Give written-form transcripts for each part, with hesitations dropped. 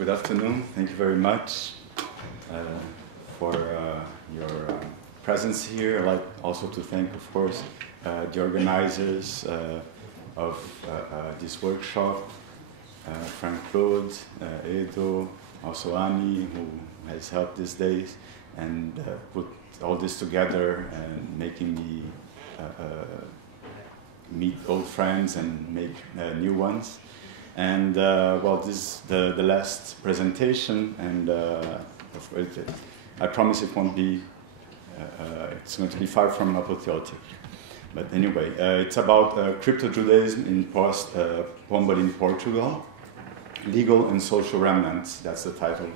Good afternoon. Thank you very much for your presence here. I'd like also to thank, of course, the organizers of this workshop, Frank Claude, Edo, also Annie, who has helped these days and put all this together and making me meet old friends and make new ones. And well, this is the last presentation, and I promise it won't be, it's going to be far from apotheotic. But anyway, it's about Crypto-Judaism in Post-Pombaline, Portugal, Legal and Social Remnants. That's the title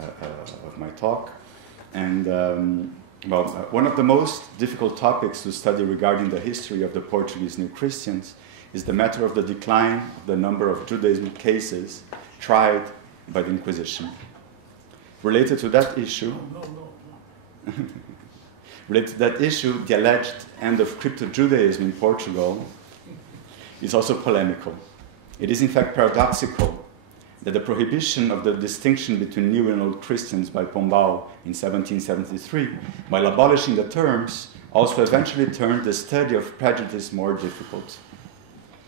of my talk. And well, one of the most difficult topics to study regarding the history of the Portuguese New Christians is the matter of the decline of the number of Judaism cases tried by the Inquisition. Related to that issue, the alleged end of Crypto-Judaism in Portugal is also polemical. It is in fact paradoxical that the prohibition of the distinction between new and old Christians by Pombal in 1773, while abolishing the terms, also eventually turned the study of prejudice more difficult.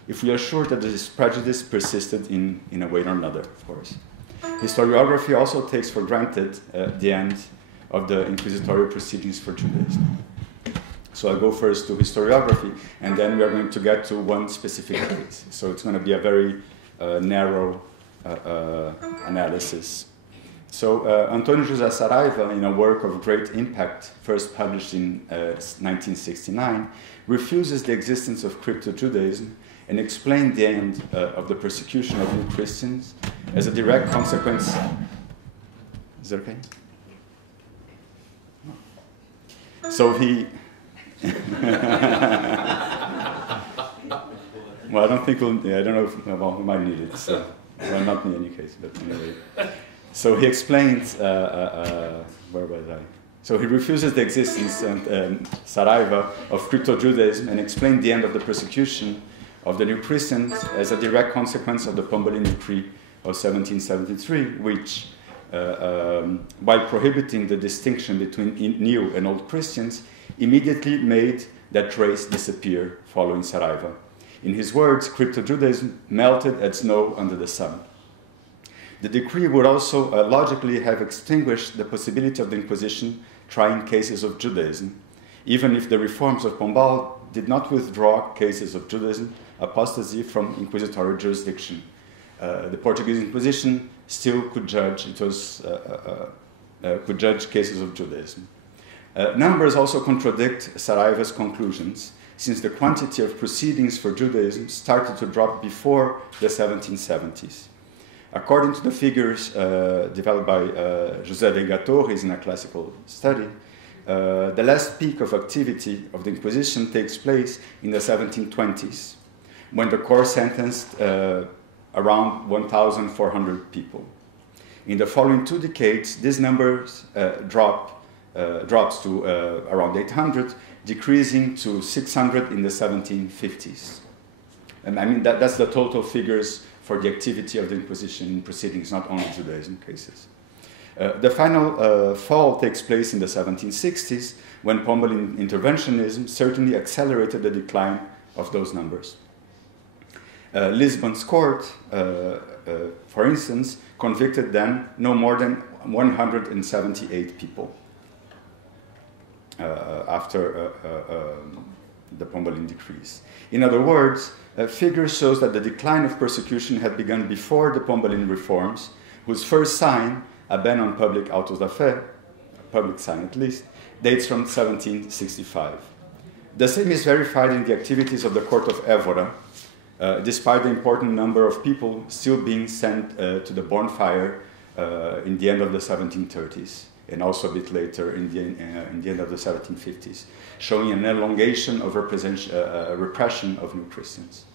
If we are sure that this prejudice persisted in a way or another, of course. Historiography also takes for granted the end of the inquisitorial proceedings for Judaism. So I'll go first to historiography, and then we are going to get to one specific case. So it's going to be a very narrow analysis. So Antônio José Saraiva, in a work of great impact, first published in 1969, refuses the existence of Crypto-Judaism and explained the end of the persecution of new Christians as a direct consequence. Is that okay? So he... Well, I don't think we'll... Yeah, I don't know if... Well, we might need it, so... Well, not in any case, but anyway. So he explained... where was I? So he refuses the existence, Saraiva, of Crypto-Judaism and explained the end of the persecution of the new Christians as a direct consequence of the Pombaline Decree of 1773, which, while prohibiting the distinction between new and old Christians, immediately made that trace disappear following Saraiva. In his words, Crypto-Judaism melted as snow under the sun. The decree would also logically have extinguished the possibility of the Inquisition trying cases of Judaism, even if the reforms of Pombal did not withdraw cases of Judaism apostasy from inquisitorial jurisdiction. The Portuguese Inquisition still could judge. Could judge cases of Judaism. Numbers also contradict Saraiva's conclusions, since the quantity of proceedings for Judaism started to drop before the 1770s. According to the figures developed by José de Gatores in a classical study, the last peak of activity of the Inquisition takes place in the 1720s, when the court sentenced around 1,400 people. In the following 2 decades, this number drops to around 800, decreasing to 600 in the 1750s. And I mean, that's the total figures for the activity of the Inquisition in proceedings, not only Judaism cases. The final fall takes place in the 1760s, when Pombaline interventionism certainly accelerated the decline of those numbers. Lisbon's court, for instance, convicted then no more than 178 people after the Pombaline decrees. In other words, figures shows that the decline of persecution had begun before the Pombaline reforms, whose first sign, a ban on public autos da fé, public sign at least, dates from 1765. The same is verified in the activities of the court of Évora, despite the important number of people still being sent to the bonfire in the end of the 1730s, and also a bit later in the end of the 1750s, showing an elongation of repression of new Christians.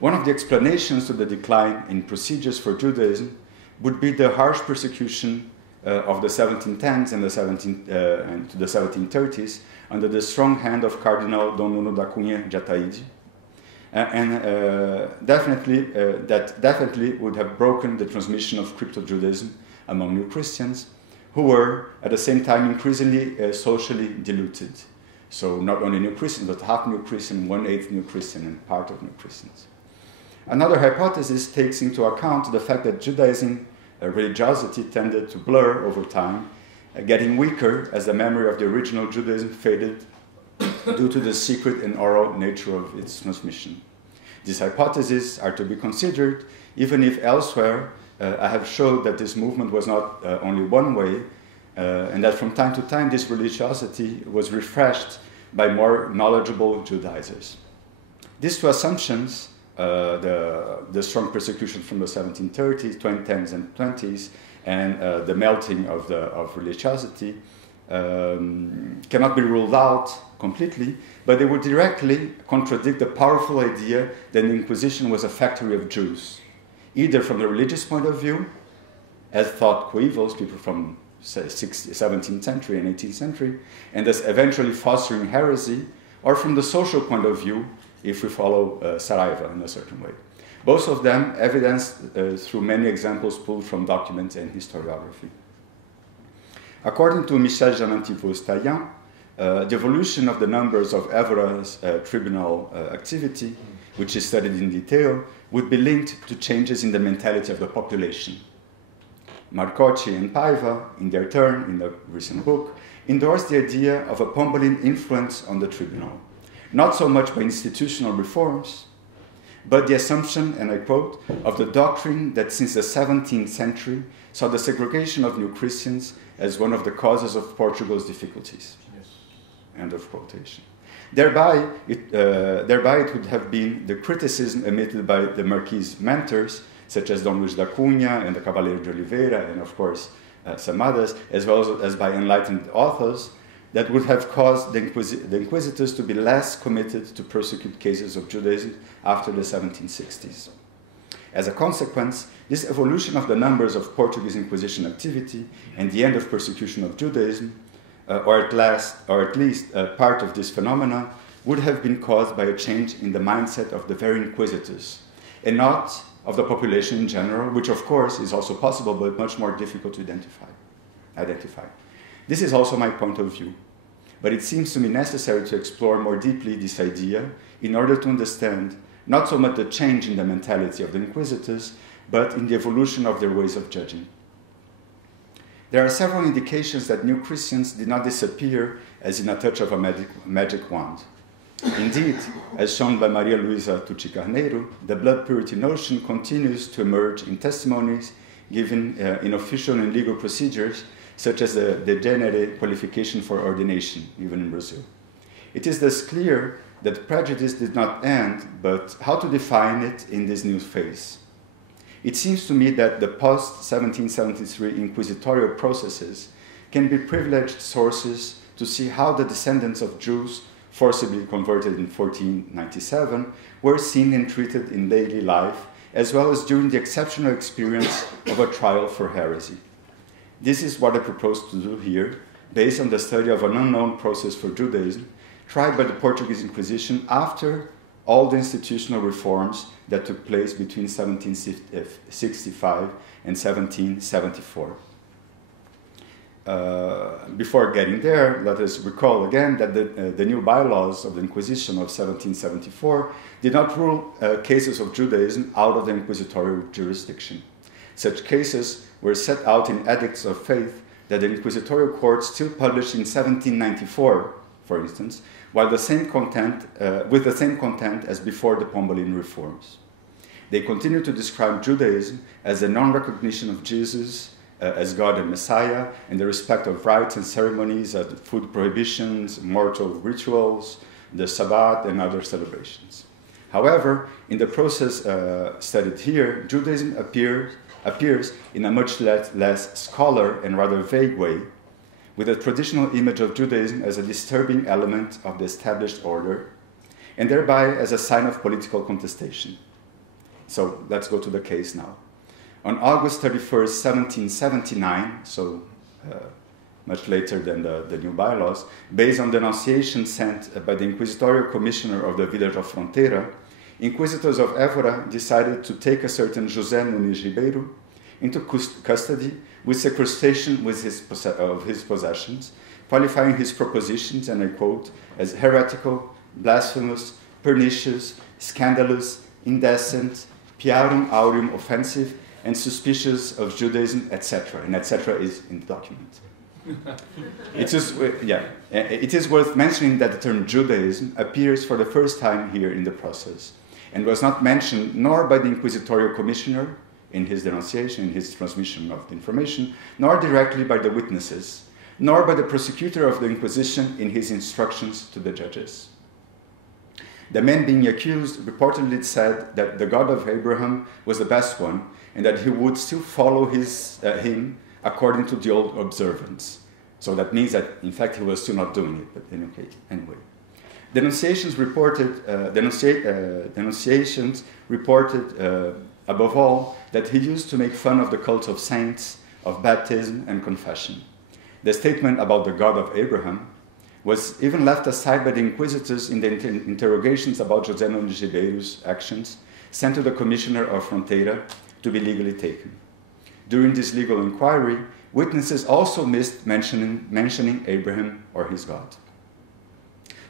One of the explanations to the decline in procedures for Judaism would be the harsh persecution of the 1710s and to the 1730s under the strong hand of Cardinal Dom Nuno da Cunha de Ataíde. that definitely would have broken the transmission of Crypto-Judaism among new Christians, who were at the same time increasingly socially diluted. So not only new Christians, but half new Christian, 1/8 new Christian, and part of new Christians. Another hypothesis takes into account the fact that Judaism religiosity tended to blur over time, getting weaker as the memory of the original Judaism faded due to the secret and oral nature of its transmission. These hypotheses are to be considered, even if elsewhere I have showed that this movement was not only one way, and that from time to time this religiosity was refreshed by more knowledgeable Judaizers. These two assumptions, the strong persecution from the 1730s, 2010s and 20s, and the melting of religiosity, cannot be ruled out completely, but they would directly contradict the powerful idea that the Inquisition was a factory of Jews, either from the religious point of view, as thought coevals, people from 17th century and 18th century, and thus eventually fostering heresy, or from the social point of view, if we follow Saraiva in a certain way. Both of them evidenced through many examples pulled from documents and historiography. According to Michel Janantivos-Taillan, the evolution of the numbers of Évора's tribunal activity, which is studied in detail, would be linked to changes in the mentality of the population. Marcocci and Paiva, in their turn, in the recent book, endorsed the idea of a Pombaline influence on the tribunal, not so much by institutional reforms, but the assumption, and I quote, of the doctrine that since the 17th century saw the segregation of new Christians as one of the causes of Portugal's difficulties. Yes. End of quotation. Thereby it would have been the criticism emitted by the Marquis' mentors, such as Dom Luís da Cunha and the Cavaleiro de Oliveira, and of course some others, as well as by enlightened authors, that would have caused the inquisitors to be less committed to prosecute cases of Judaism after the 1760s. As a consequence, this evolution of the numbers of Portuguese Inquisition activity and the end of persecution of Judaism, or at least part of this phenomenon, would have been caused by a change in the mindset of the very inquisitors, and not of the population in general, which of course is also possible, but much more difficult to identify. This is also my point of view, but it seems to me necessary to explore more deeply this idea in order to understand not so much the change in the mentality of the inquisitors, but in the evolution of their ways of judging. There are several indications that new Christians did not disappear as in a touch of a magic wand. Indeed, as shown by Maria Luisa Tucci Carneiro, the blood purity notion continues to emerge in testimonies given in official and legal procedures, such as the de genere qualification for ordination, even in Brazil. It is thus clear that prejudice did not end, but how to define it in this new phase. It seems to me that the post-1773 inquisitorial processes can be privileged sources to see how the descendants of Jews forcibly converted in 1497 were seen and treated in daily life, as well as during the exceptional experience of a trial for heresy. This is what I propose to do here, based on the study of an unknown process for Judaism, tried by the Portuguese Inquisition after all the institutional reforms that took place between 1765 and 1774. Before getting there, let us recall again that the new bylaws of the Inquisition of 1774 did not rule cases of Judaism out of the inquisitorial jurisdiction. Such cases were set out in edicts of faith that the inquisitorial court still published in 1794, for instance, while with the same content as before the Pombaline reforms. They continue to describe Judaism as a non-recognition of Jesus as God and Messiah, and the respect of rites and ceremonies, food prohibitions, mortal rituals, the Sabbath, and other celebrations. However, in the process studied here, Judaism appears in a much less scholar and rather vague way, with a traditional image of Judaism as a disturbing element of the established order, and thereby as a sign of political contestation. So let's go to the case now. On August 31st, 1779, so much later than the new bylaws, based on denunciation sent by the inquisitorial commissioner of the village of Fronteira, inquisitors of Évora decided to take a certain José Nunes Ribeiro into custody with sequestration of his possessions, qualifying his propositions, and I quote, as heretical, blasphemous, pernicious, scandalous, indecent, piarum aureum offensive, and suspicious of Judaism, etc. And etc. is in the document. It is worth mentioning that the term Judaism appears for the first time here in the process, and was not mentioned nor by the inquisitorial commissioner in his denunciation, in his transmission of the information, nor directly by the witnesses, nor by the prosecutor of the Inquisition in his instructions to the judges. The man being accused reportedly said that the God of Abraham was the best one, and that he would still follow him according to the old observance. So that means that, in fact, he was still not doing it, but anyway. Denunciations reported, above all, that he used to make fun of the cult of saints, of baptism and confession. The statement about the God of Abraham was even left aside by the inquisitors in the interrogations about José Nunes Ribeiro's actions sent to the commissioner of Fronteira to be legally taken. During this legal inquiry, witnesses also missed mentioning Abraham or his God.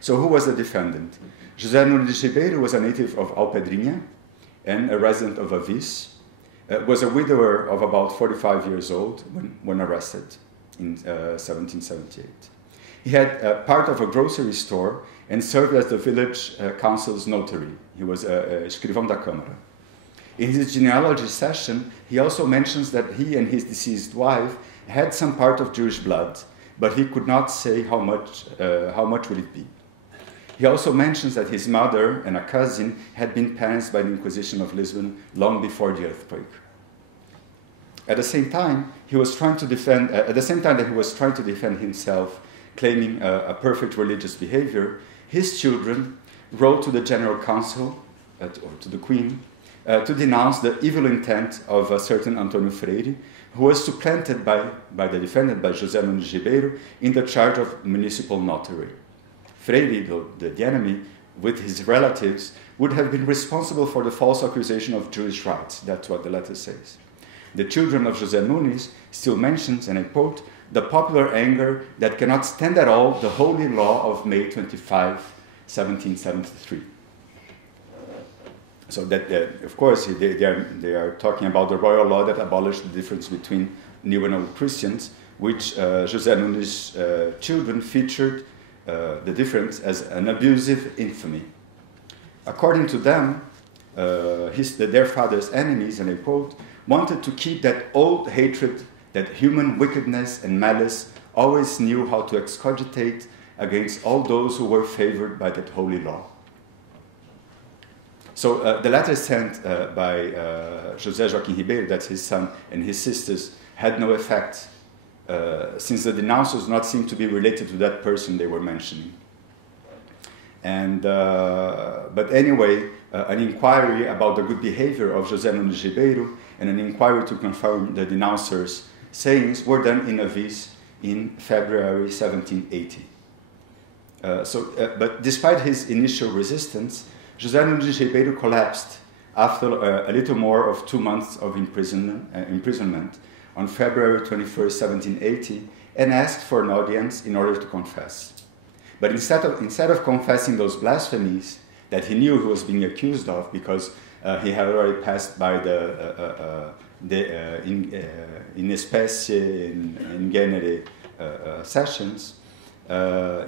So who was the defendant? José Nunes Ribeiro was a native of Alpedrinha and a resident of Avis, was a widower of about 45 years old when arrested in 1778. He had part of a grocery store and served as the village council's notary. He was a escrivão da Câmara. In his genealogy session, he also mentions that he and his deceased wife had some part of Jewish blood, but he could not say how much would it be. He also mentions that his mother and a cousin had been punished by the Inquisition of Lisbon long before the earthquake. At the same time, he was trying to defend. At the same time that he was trying to defend himself, claiming a perfect religious behavior, his children wrote to the General Council, or to the Queen, to denounce the evil intent of a certain Antonio Freire, who was supplanted by the defendant, by José Nunes Ribeiro, in the charge of municipal notary. Freire, the enemy, with his relatives, would have been responsible for the false accusation of Jewish rights. That's what the letter says. The children of José Nunes still mentions, and I quote, the popular anger that cannot stand at all the holy law of May 25, 1773. So that, of course, they are talking about the royal law that abolished the difference between new and old Christians, which José Nunes' children featured the difference as an abusive infamy. According to them, their father's enemies, and I quote, wanted to keep that old hatred that human wickedness and malice always knew how to excogitate against all those who were favored by that holy law. So the letter sent by José Joaquim Ribeiro, that's his son, and his sisters, had no effect, since the denouncers do not seem to be related to that person they were mentioning. And, but anyway, an inquiry about the good behavior of José Nunes Ribeiro and an inquiry to confirm the denouncers' sayings were done in Avis in February 1780. But despite his initial resistance, José Nunes Ribeiro collapsed after a little more of 2 months of imprisonment on February 21st, 1780, and asked for an audience in order to confess. But instead of confessing those blasphemies that he knew he was being accused of, because he had already passed by the in especie, in genere sessions,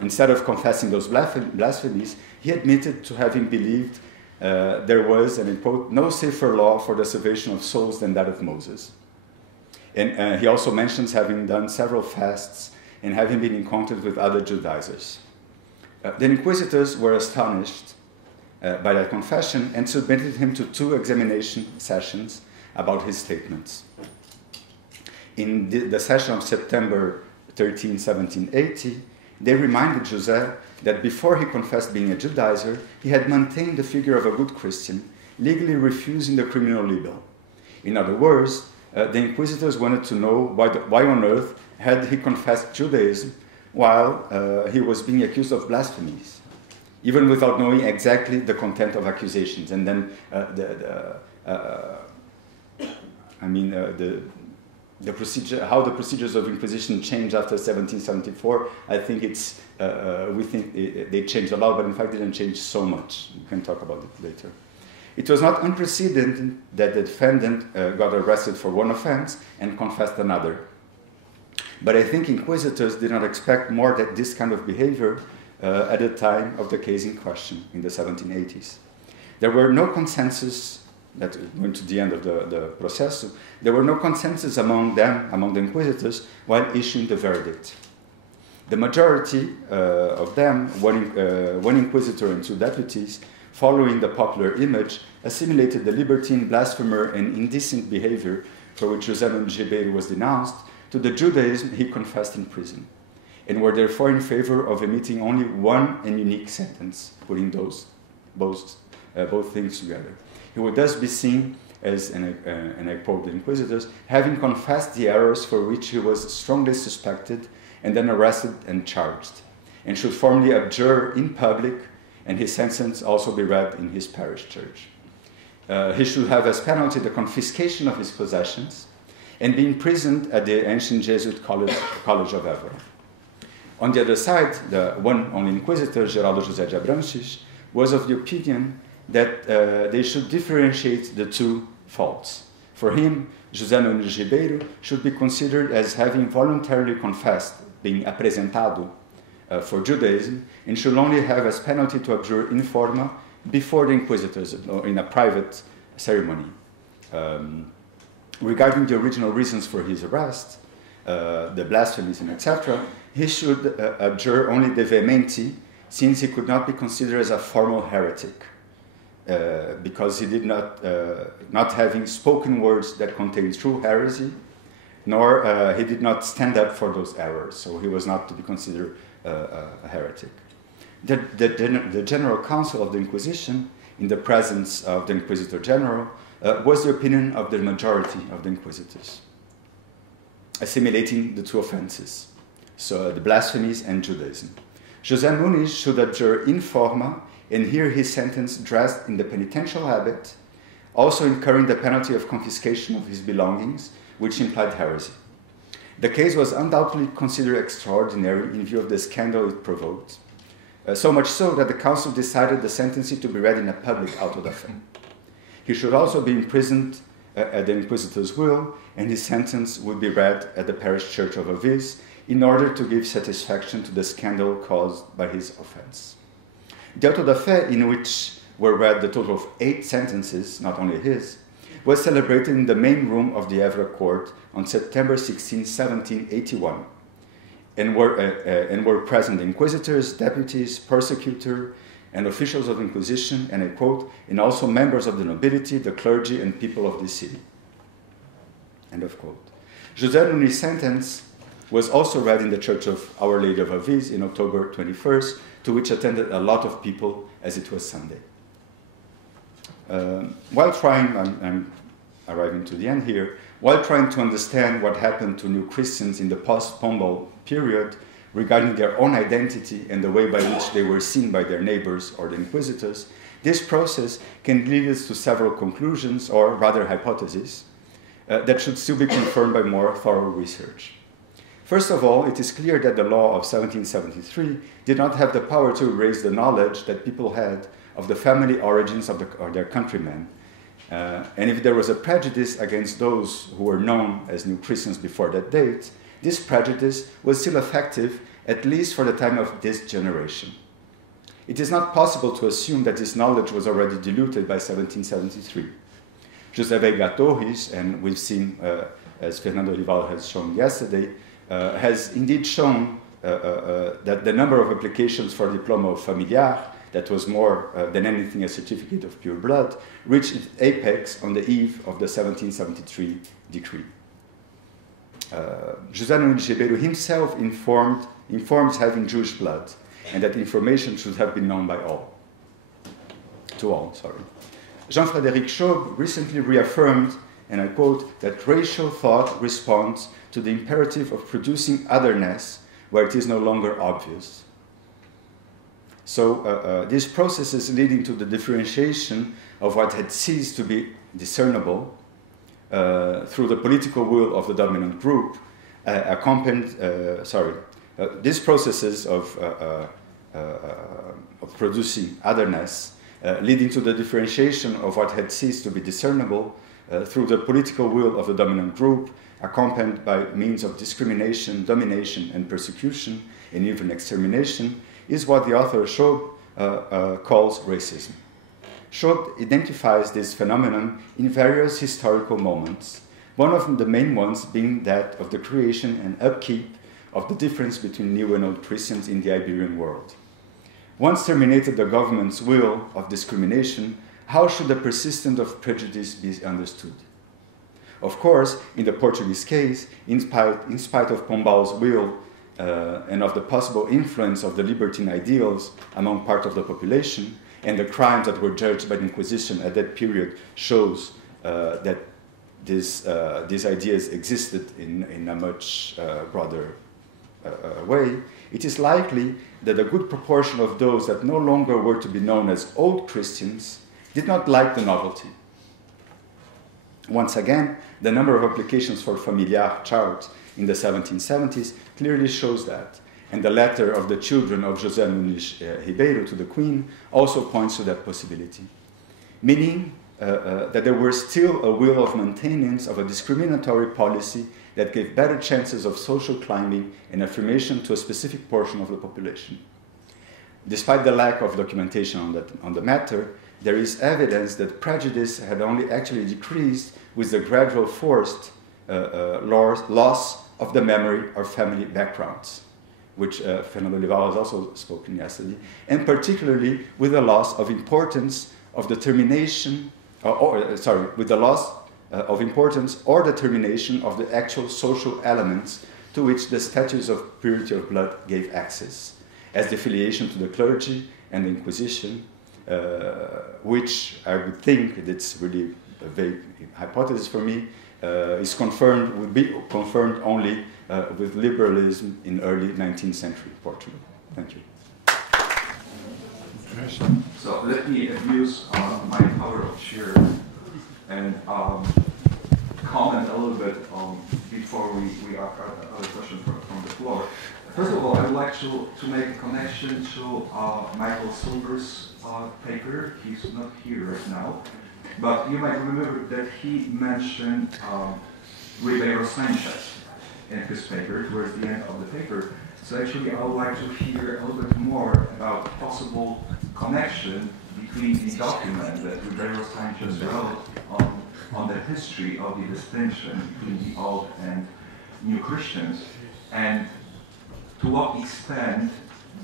instead of confessing those blasphemies, he admitted to having believed there was, and I quote, no safer law for the salvation of souls than that of Moses. And he also mentions having done several fasts and having been in contact with other Judaizers. The inquisitors were astonished by that confession and submitted him to 2 examination sessions about his statements. In the session of September 13, 1780, they reminded José that before he confessed being a Judaizer, he had maintained the figure of a good Christian, legally refusing the criminal libel. In other words, the inquisitors wanted to know why on earth had he confessed Judaism while he was being accused of blasphemies. even without knowing exactly the content of accusations. And then the procedure, how the procedures of Inquisition changed after 1774, I think it's, we think they changed a lot, but in fact didn't change so much. We can talk about it later. It was not unprecedented that the defendant got arrested for one offense and confessed another. But I think inquisitors did not expect more than this kind of behavior at the time of the case in question, in the 1780s. There were no consensus, that went to the end of the process, there were no consensus among them, among the inquisitors, while issuing the verdict. The majority of them, one inquisitor and two deputies, following the popular image, assimilated the libertine, blasphemer, and indecent behavior for which José Nunes Ribeiro was denounced to the Judaism he confessed in prison, and were therefore in favor of emitting only one and unique sentence, putting both things together. He would thus be seen as, and I quote the inquisitors, having confessed the errors for which he was strongly suspected and then arrested and charged, and should formally abjure in public, and his sentence also be read in his parish church. He should have as penalty the confiscation of his possessions and be imprisoned at the ancient Jesuit College of Évora. On the other side, the one only inquisitor, Geraldo José de Abranches, was of the opinion that they should differentiate the two faults. For him, José Nunes Ribeiro should be considered as having voluntarily confessed, being apresentado for Judaism, and should only have as penalty to abjure in forma before the inquisitors, or in a private ceremony. Regarding the original reasons for his arrest, the blasphemies and etc., he should abjure only de vehementi, since he could not be considered as a formal heretic, because he did not having spoken words that contained true heresy, nor he did not stand up for those errors, so he was not to be considered a heretic. The General Council of the Inquisition, in the presence of the Inquisitor General, was the opinion of the majority of the inquisitors, assimilating the two offenses, so the blasphemies and Judaism. José Nunes should abjure in forma and hear his sentence dressed in the penitential habit, also incurring the penalty of confiscation of his belongings, which implied heresy. The case was undoubtedly considered extraordinary in view of the scandal it provoked, so much so that the council decided the sentencing to be read in a public auto da fe. He should also be imprisoned at the inquisitor's will, and his sentence would be read at the parish church of Avis in order to give satisfaction to the scandal caused by his offense. The auto da fe, in which were read the total of 8 sentences, not only his, was celebrated in the main room of the Évora court on September 16, 1781, and were present inquisitors, deputies, prosecutor, and officials of Inquisition, and I quote, and also members of the nobility, the clergy, and people of this city. End of quote. José Nunes' sentence was also read in the Church of Our Lady of Avis in October 21st, to which attended a lot of people as it was Sunday. While trying, I'm arriving to the end here, while trying to understand what happened to new Christians in the post-Pombaline period regarding their own identity and the way by which they were seen by their neighbors or the inquisitors, this process can lead us to several conclusions, or rather hypotheses, that should still be confirmed by more thorough research. First of all, it is clear that the law of 1773 did not have the power to erase the knowledge that people had of the family origins of their countrymen. And if there was a prejudice against those who were known as New Christians before that date, this prejudice was still effective, at least for the time of this generation. It is not possible to assume that this knowledge was already diluted by 1773. José Veiga Torres, and we've seen, as Fernando Olival has shown yesterday, has indeed shown that the number of applications for diploma of familiar, that was more than anything a certificate of pure blood, reached its apex on the eve of the 1773 decree. José Nunes Ribeiro himself informs having Jewish blood, and that information should have been known by all. To all, sorry. Jean-Frédéric Chaube recently reaffirmed, and I quote, that racial thought responds to the imperative of producing otherness where it is no longer obvious. So these processes leading to the differentiation of what had ceased to be discernible through the political will of the dominant group, these processes of producing otherness, leading to the differentiation of what had ceased to be discernible through the political will of the dominant group, accompanied by means of discrimination, domination, and persecution, and even extermination, is what the author Schob calls racism. Schob identifies this phenomenon in various historical moments, one of the main ones being that of the creation and upkeep of the difference between New and Old Christians in the Iberian world. Once terminated the government's will of discrimination, how should the persistence of prejudice be understood? Of course, in the Portuguese case, in spite of Pombal's will and of the possible influence of the libertine ideals among part of the population, and the crimes that were judged by the Inquisition at that period shows that these ideas existed in a much broader way, it is likely that a good proportion of those that no longer were to be known as old Christians did not like the novelty. Once again, the number of applications for familiar chart in the 1770s clearly shows that, and the letter of the children of José Nunes Ribeiro to the Queen also points to that possibility, meaning that there were still a will of maintenance of a discriminatory policy that gave better chances of social climbing and affirmation to a specific portion of the population. Despite the lack of documentation on the matter, there is evidence that prejudice had only actually decreased with the gradual forced loss of the memory of family backgrounds, which Fernando Olival has also spoken yesterday, and particularly with the loss of importance of determination, with the loss of importance or determination of the actual social elements to which the statutes of purity of blood gave access, as the affiliation to the clergy and the Inquisition, which I would think, it's really a vague hypothesis for me, would be confirmed only with liberalism in early 19th century Portugal. Thank you. So let me abuse my power of chair and comment a little bit before we ask other questions from the floor. First of all, I would like to make a connection to Michael Silver's paper. He's not here right now, but you might remember that he mentioned Ribeiro Sanchez in his paper towards the end of the paper. So actually, I would like to hear a little bit more about possible connection between the document that Ribeiro Sanchez wrote on the history of the distinction between the old and new Christians, and to what extent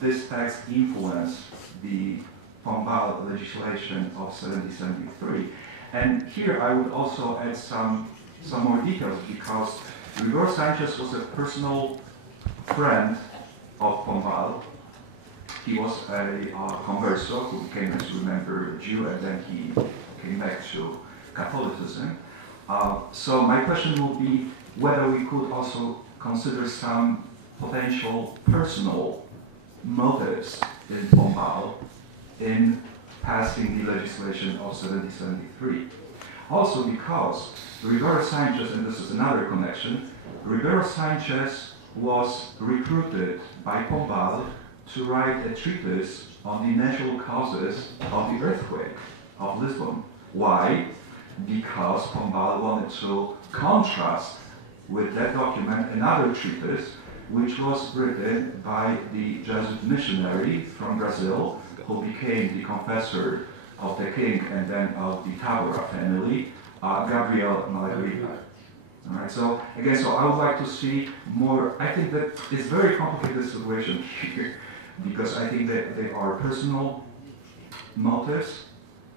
this text influenced the Pombal legislation of 1773. And here I would also add some more details, because Ribeiro Sanchez was a personal friend of Pombal. He was a Converso who became, as you remember, a Jew, and then he came back to Catholicism. So my question would be whether we could also consider some potential personal motives in Pombal in passing the legislation of 1773. Also because Ribeiro Sanchez, and this is another connection, Ribeiro Sanchez was recruited by Pombal to write a treatise on the natural causes of the earthquake of Lisbon. Why? Because Pombal wanted to contrast with that document another treatise which was written by the Jesuit missionary from Brazil who became the confessor of the king and then of the Távora family, Gabriel Malagrida. All right, so again, I would like to see more. I think that it's very complicated situation here, because I think that there are personal motives.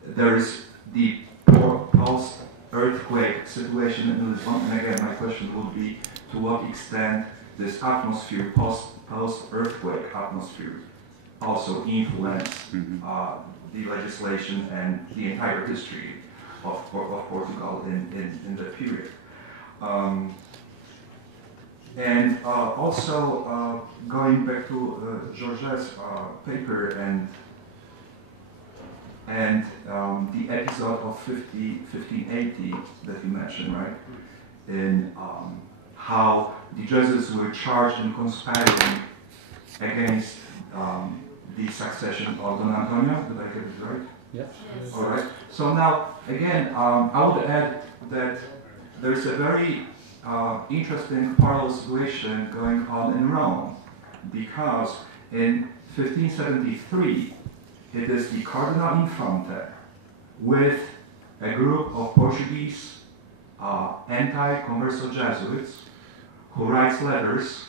There is the post-earthquake situation in Lisbon, and again, my question would be to what extent this atmosphere, post-earthquake atmosphere, also influenced the legislation and the entire history of Portugal in that period. And also, going back to Georges' paper and the episode of 1580 that you mentioned, right? In how the Jesuits were charged in conspiring against the succession of Don Antonio. Did I get it right? Yeah. Yes. All right. So now, again, I would add that there's a very interesting parallel situation going on in Rome, because in 1573, it is the Cardinal Infante with a group of Portuguese anti-Converso Jesuits who writes letters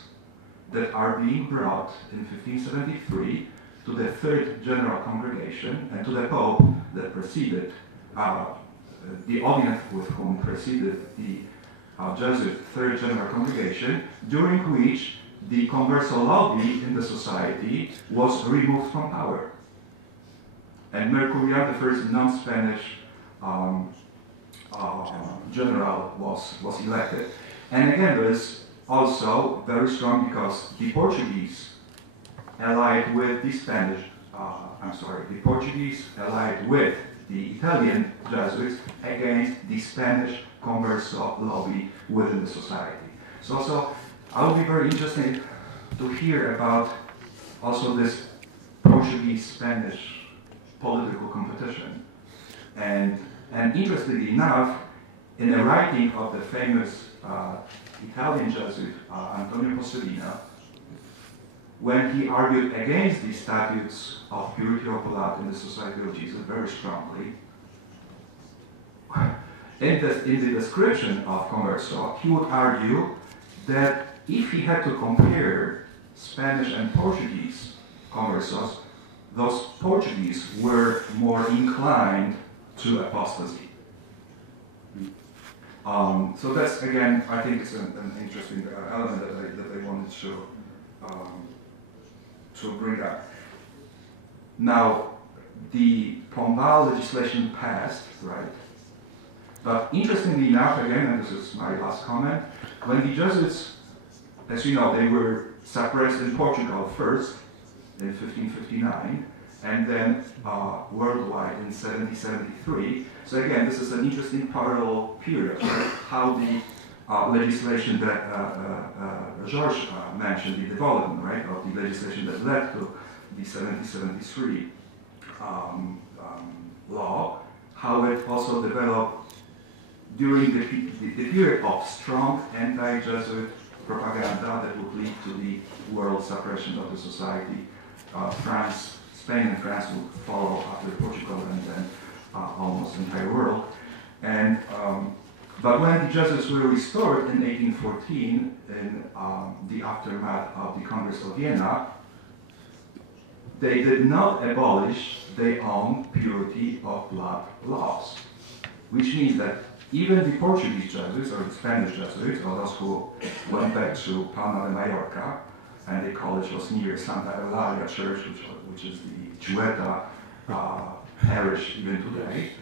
that are being brought in 1573 to the Third General Congregation and to the Pope that preceded, the audience with whom preceded the Jesuit Third General Congregation, during which the Converso lobby in the society was removed from power. And Mercurial, the first non-Spanish general, was elected. And again, there is also very strong because the Portuguese allied with the Spanish, the Portuguese allied with the Italian Jesuits against the Spanish Converso lobby within the society. So also, I would be very interested to hear about also this Portuguese-Spanish political competition. And interestingly enough, in a writing of the famous Italian Jesuit, Antonio Posselina, when he argued against the statutes of purity of blood in the Society of Jesus very strongly, in the description of Converso, he would argue that if he had to compare Spanish and Portuguese Conversos, those Portuguese were more inclined to apostasy. So that's, again, I think it's an interesting element that I wanted to bring up. Now, the Pombal legislation passed, right? But interestingly enough, again, and this is my last comment, when the Jesuits, as you know, they were suppressed in Portugal first, in 1559, and then worldwide in 1773. So again, this is an interesting parallel period, right? How the legislation that George mentioned, the development, right, of the legislation that led to the 1773 law, how it also developed during the period of strong anti-Jesuit propaganda that would lead to the world suppression of the society. Spain and France would follow after Portugal and then almost the entire world. And but when the Jesuits were restored in 1814 in the aftermath of the Congress of Vienna, they did not abolish their own purity of blood laws, which means that even the Portuguese Jesuits or the Spanish Jesuits, or those who went back to Palma de Mallorca, and the college was near Santa Eulalia Church, which is the Jueta parish even today,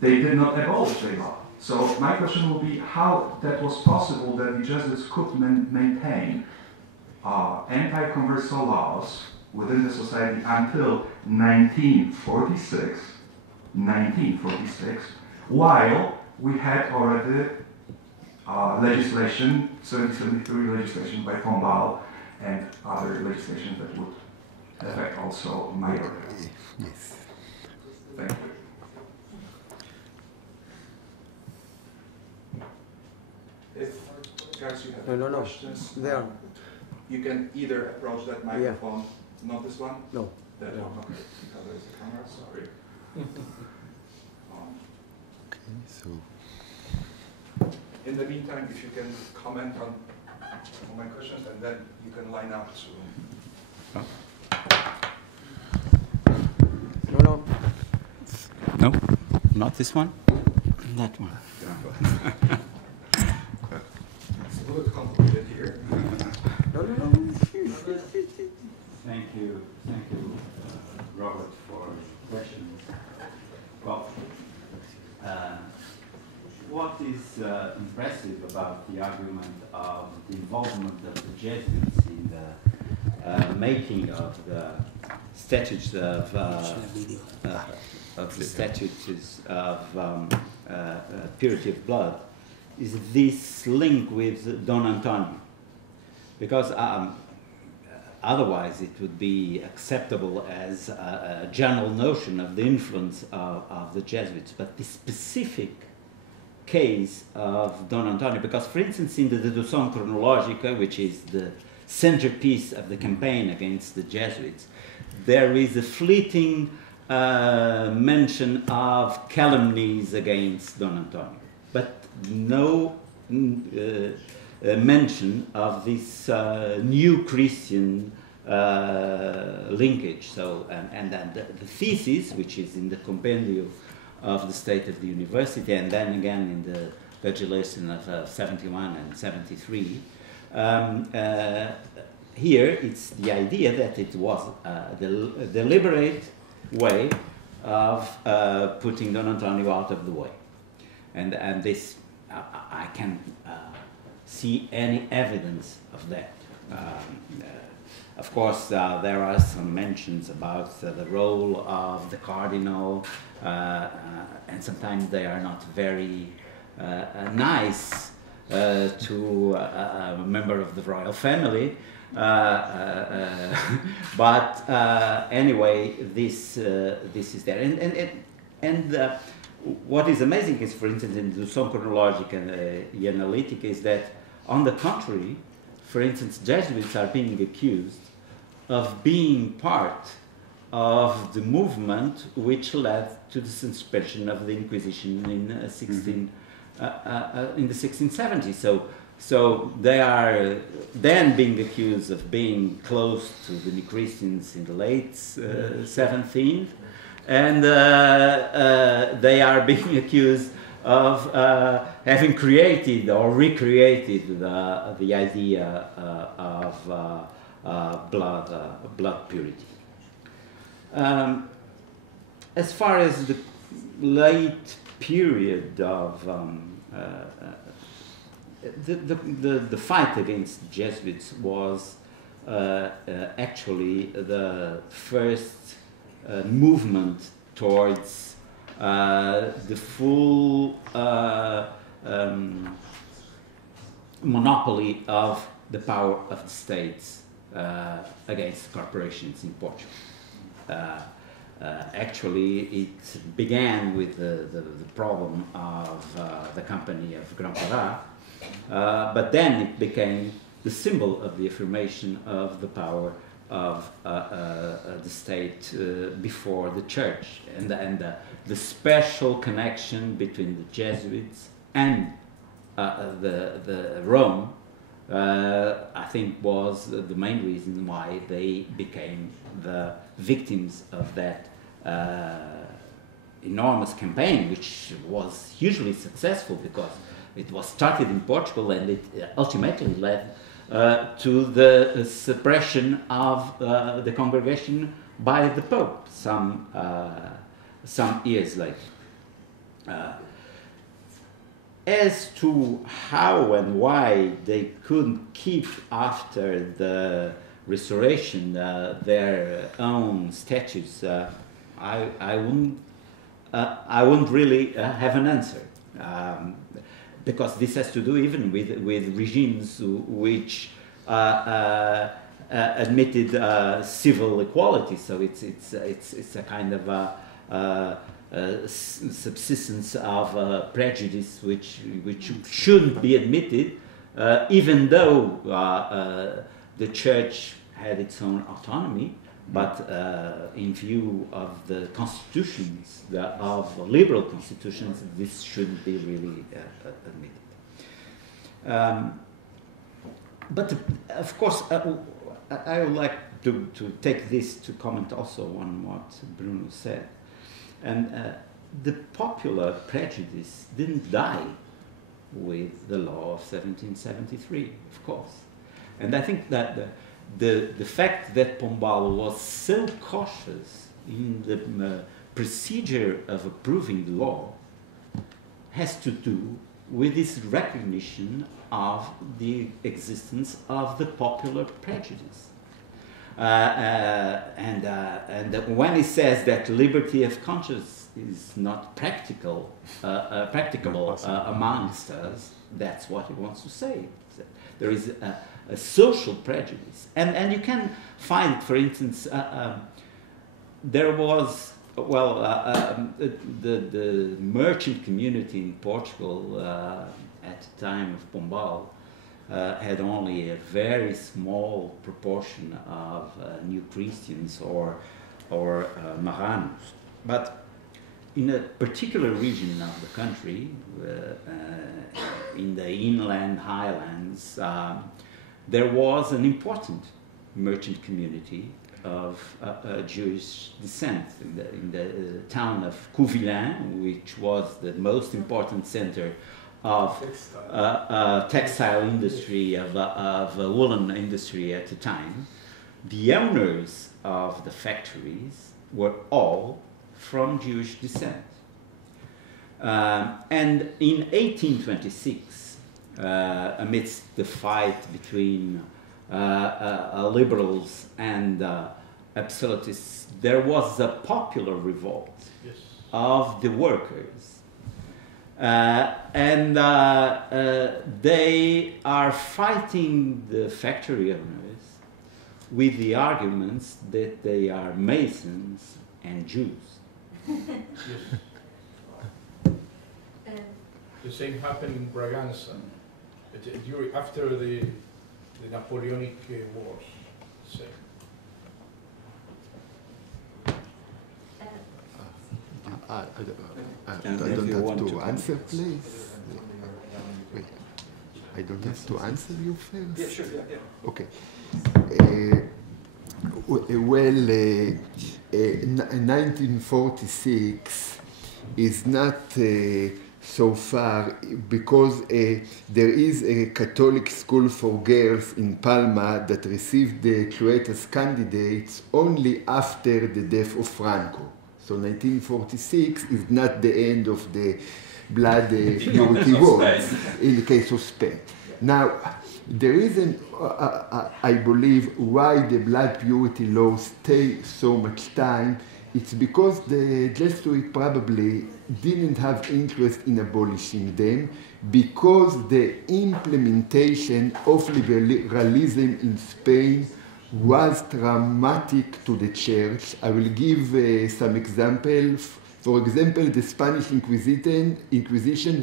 they did not abolish their law. So my question will be how that was possible that the Jesuits could maintain anti-converso laws within the society until 1946, while we had already legislation, 1773 legislation by Pombal and other legislation that would affect also Mallorca. Yes. Thank you. If guys you have questions, There. you can either approach that microphone, not this one? No. That one, okay, because there's a camera, sorry. Okay, so. In the meantime, if you can comment on my questions, and then you can line up to. No. No, not this one. That one. It's a little complicated here. No. Thank you, Robert, for questions. Well, what what is impressive about the argument of the involvement of the Jesuits in the making of the statutes of purity of blood is this link with Don Antonio, because otherwise it would be acceptable as a general notion of the influence of the Jesuits, but the specific case of Don Antonio, because for instance in the Dedução Cronológica, which is the centerpiece of the campaign against the Jesuits, there is a fleeting mention of calumnies against Don Antonio, but no mention of this new Christian linkage. So, and then the thesis, which is in the compendium of the State of the University, and then again in the legislation of 71 and 73, here it's the idea that it was the deliberate way of putting Don Antonio out of the way. And this, I can't see any evidence of that. Of course, there are some mentions about the role of the cardinal, and sometimes they are not very nice to a member of the royal family. But anyway, this is there. And what is amazing is, for instance, in the Dedução Cronológica and Analytica, is that, on the contrary, for instance, Jesuits are being accused of being part of the movement which led to the suspension of the Inquisition in the 1670s. So they are then being accused of being close to the New Christians in the late 17th, and they are being accused of having created or recreated the idea of blood purity. As far as the late period of the fight against Jesuits was actually the first movement towards the full monopoly of the power of the states against corporations in Portugal. Actually, it began with the problem of the Company of Grão-Pará, but then it became the symbol of the affirmation of the power of the state before the church, and the special connection between the Jesuits and the Rome, I think, was the main reason why they became the victims of that enormous campaign, which was hugely successful because it was started in Portugal and it ultimately led to the suppression of the congregation by the Pope some years later. As to how and why they couldn't keep, after the Restoration, their own statutes, I wouldn't really have an answer, because this has to do even with regimes which admitted civil equality. So it's a kind of subsistence of prejudice which shouldn't be admitted, even though the church had its own autonomy, but in view of the constitutions, of liberal constitutions, this shouldn't be really admitted. But of course, I would like to take this to comment also on what Bruno said. And the popular prejudice didn't die with the law of 1773, of course. And I think that the fact that Pombal was so cautious in the procedure of approving the law has to do with this recognition of the existence of the popular prejudice. And when he says that liberty of conscience is not practicable amongst us, that's what he wants to say. There is a social prejudice, and you can find, for instance, there was the merchant community in Portugal at the time of Pombal had only a very small proportion of new Christians or Marranos. But in a particular region of the country, in the inland highlands, there was an important merchant community of Jewish descent in the town of Couvillin, which was the most important center of textile industry, of woolen industry at the time. The owners of the factories were all from Jewish descent. And in 1826, amidst the fight between liberals and absolutists, there was a popular revolt of the workers. And they are fighting the factory owners with the arguments that they are Masons and Jews. Yes. The same happened in Braganza after the Napoleonic Wars. Same. I don't have to answer, please. Wait. I don't have to answer you first? Yeah, sure, yeah. Okay. 1946 is not so far because there is a Catholic school for girls in Palma that received the Croatian candidates only after the death of Franco. So 1946 is not the end of the blood purity wars in the case of Spain. Now, the reason I believe why the blood purity laws stay so much time, it's because the Jesuits probably didn't have interest in abolishing them, because the implementation of liberalism in Spain was traumatic to the church. I will give some examples. For example, the Spanish Inquisition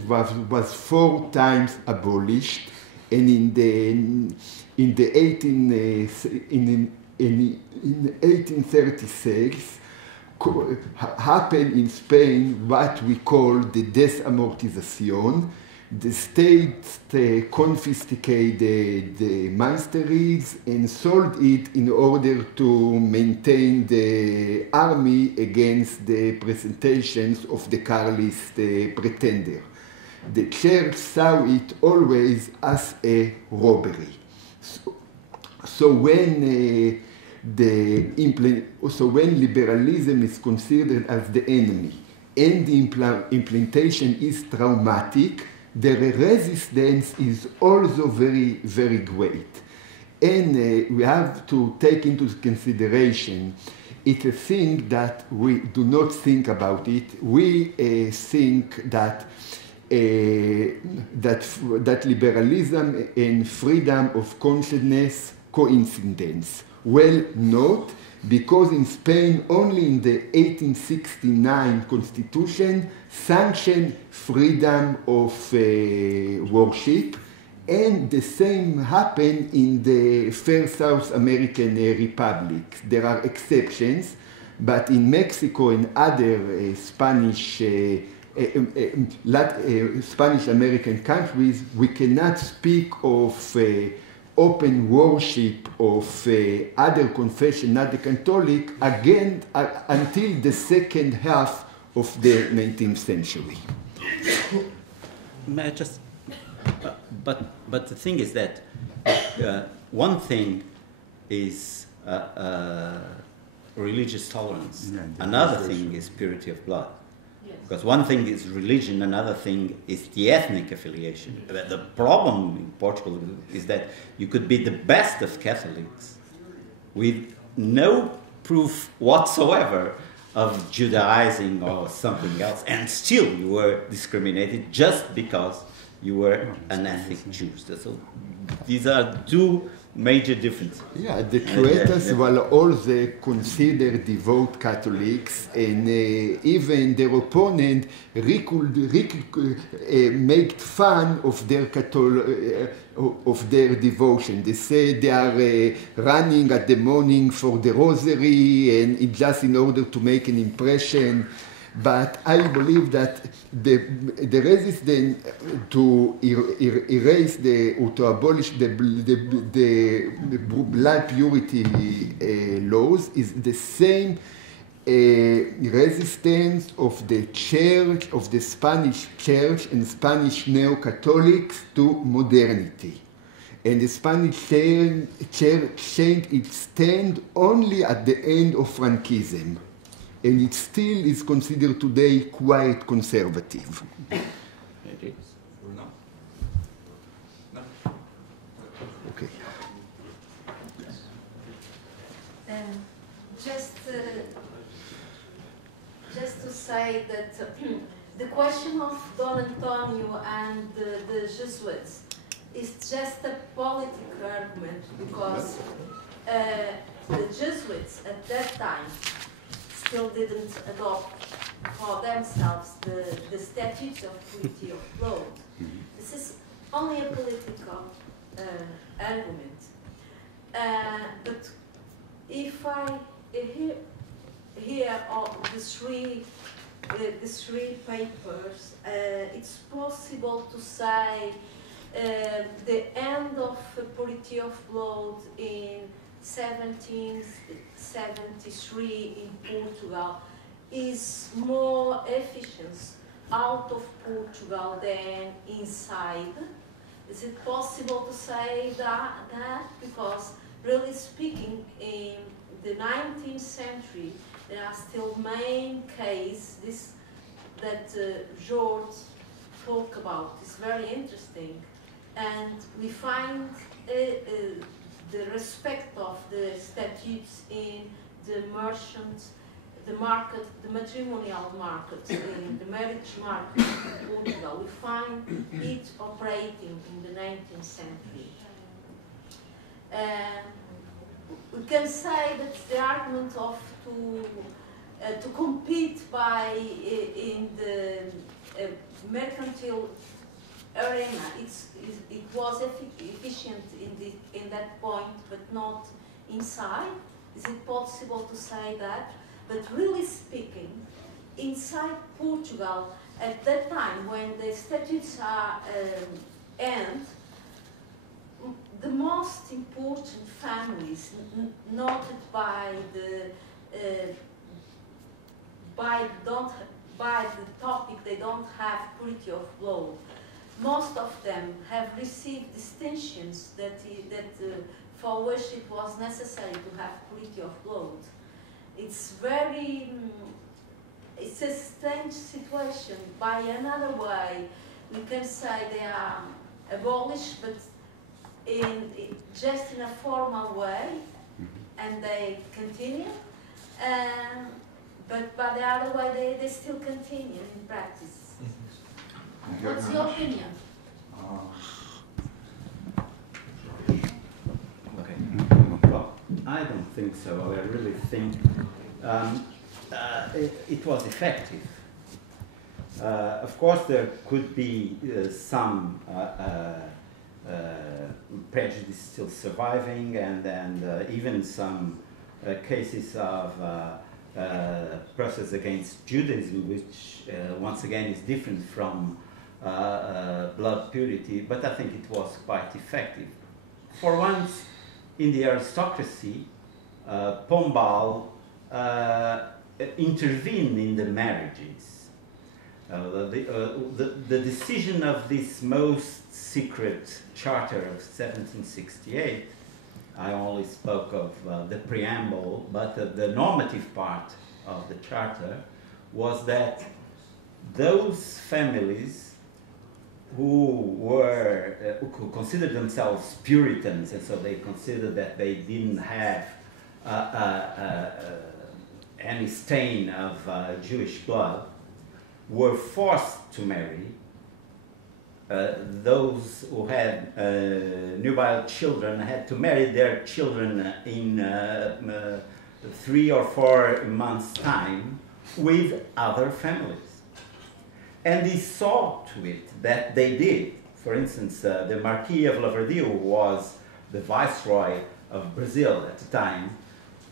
was 4 times abolished, and in the 1836 happened in Spain what we call the desamortization. The state confiscated the monasteries and sold it in order to maintain the army against the presentations of the Carlist pretender. The church saw it always as a robbery. So when liberalism is considered as the enemy and the implementation is traumatic, the resistance is also very, very great. And we have to take into consideration, it's a thing that we do not think about it. We think that liberalism and freedom of consciousness coincidence. Well, not, because in Spain only in the 1869 constitution sanctioned freedom of worship, and the same happened in the first South American republics. There are exceptions, but in Mexico and other Spanish American countries, we cannot speak of open worship of other confession, not the Catholic, again until the second half of the 19th century. May I just, but the thing is that one thing is religious tolerance. Yeah, another thing is purity of blood. Because one thing is religion, another thing is the ethnic affiliation. The problem in Portugal is that you could be the best of Catholics with no proof whatsoever of Judaizing or something else, and still you were discriminated just because you were an ethnic Jew. So these are two major differences. Yeah, the Croats were all considered devout Catholics, and even their opponent made fun of their of their devotion. They say they are running at the morning for the rosary, and it just in order to make an impression. But I believe that the resistance to erase or to abolish the blood purity laws is the same resistance of the church, of the Spanish church and Spanish neo-Catholics to modernity. And the Spanish church changed its stand only at the end of Franquism. And it still is considered today quite conservative. It is. No. No. Okay. Just to say that the question of Don Antonio and the Jesuits is just a political argument, because the Jesuits at that time still didn't adopt for themselves the statutes of purity of blood. This is only a political argument. But if I hear of the three papers, it's possible to say the end of purity of blood in 1773 in Portugal is more efficient out of Portugal than inside. Is it possible to say that? Because really speaking, in the 19th century, there are still main cases that George talked about. It's very interesting. And we find the respect of the statutes in the merchant, the market, the matrimonial market, in the marriage market in Portugal. We find it operating in the 19th century. We can say that the argument of to compete in the mercantile arena, it was efficient in that point, but not inside. Is it possible to say that? But really speaking, inside Portugal, at that time when the statutes are end, the most important families noted by the topic they don't have purity of blood. Most of them have received distinctions that for which it was necessary to have purity of blood. It's it's a strange situation. By another way, we can say they are abolished, but just in a formal way, and they continue. But by the other way, they still continue in practice. What's your opinion? Okay. Well, I don't think so. I really think it was effective. Of course, there could be some prejudice still surviving, and even some cases of process against Judaism, which once again is different from blood purity, but I think it was quite effective. For once, in the aristocracy, Pombal intervened in the marriages. The decision of this most secret charter of 1768, I only spoke of the preamble, but the normative part of the charter was that those families who considered themselves Puritans, and so they considered that they didn't have any stain of Jewish blood, were forced to marry. Those who had nubile children had to marry their children in 3 or 4 months' time with other families. And he saw to it that they did. For instance, the Marquis of Lavradio, who was the Viceroy of Brazil at the time,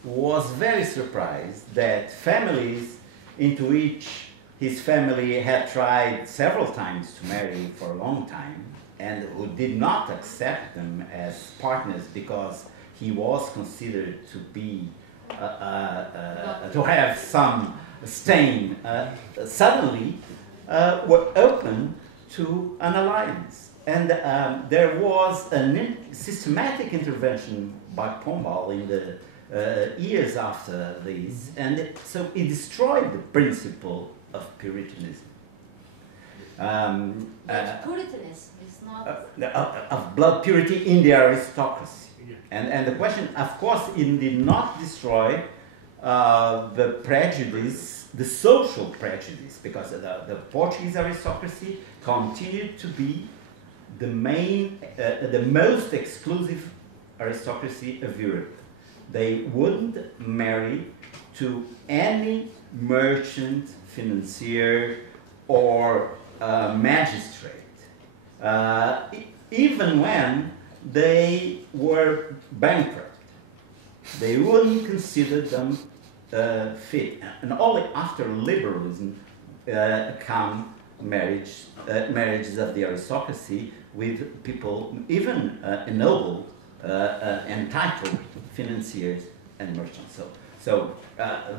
was very surprised that families into which his family had tried several times to marry for a long time, and who did not accept them as partners because he was considered to be to have some stain, suddenly were open to an alliance. And there was a systematic intervention by Pombal in the years after this, and so it destroyed the principle of Puritanism. But Puritanism is not... Of blood purity in the aristocracy. And the question, of course, it did not destroy the prejudice, the social prejudice, because the Portuguese aristocracy continued to be the main, the most exclusive aristocracy of Europe. They wouldn't marry to any merchant, financier, or magistrate, even when they were bankrupt. They wouldn't consider them fit. And only after liberalism come marriages of the aristocracy with people, even ennobled, entitled financiers and merchants. So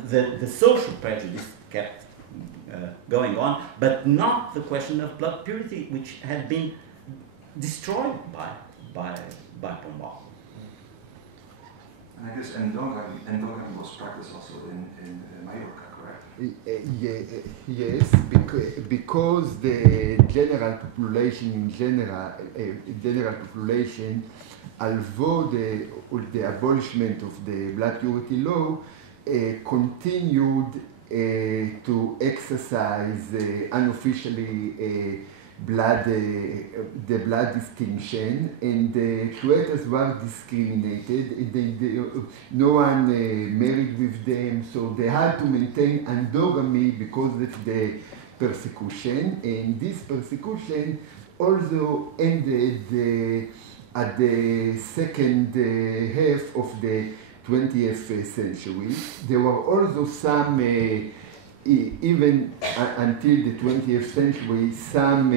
the social prejudice kept going on, but not the question of blood purity, which had been destroyed by Pombal. And I guess endogamy was practiced also in Majorca, correct? Yes, because the general population, although the abolishment of the blood purity law, continued to exercise unofficially the blood distinction, and the Croats were discriminated. No one married with them, so they had to maintain endogamy because of the persecution. And this persecution also ended at the second half of the 20th century. There were also some even until the 20th century, some